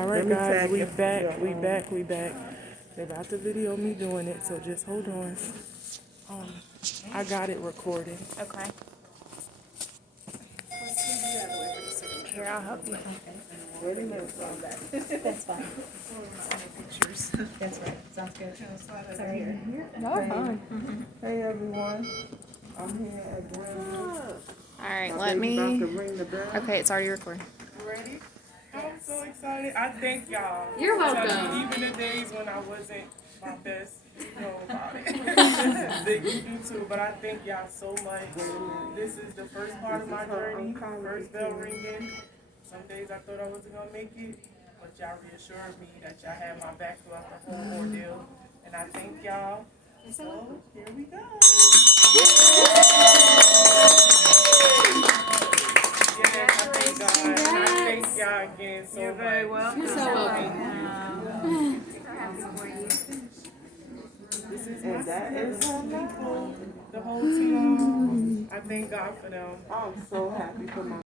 All right, guys, we back. They're about to video me doing it, so just hold on. I got it recording. Okay. Here, I'll help you. That's fine. That's right. Sounds good. Sorry. No, fine. Hey, everyone. I'm here at Greenwood. All right, My let baby about me. to ring the bell. Okay, it's already recording. You ready? I'm so excited. I thank y'all. You're Tell welcome. me, even the days when I wasn't my best, you know about it. That you do too, but I thank y'all so much. This is the first part of my journey, first bell ringing. Some days I thought I wasn't gonna make it, but y'all reassured me that y'all had my back throughout the whole ordeal, and I thank y'all. So here we go. Yes, I thank God. And I thank y'all again so much. You're very welcome. You're so welcome. This is and that is her people, the whole team. I thank God for them. I'm so happy for my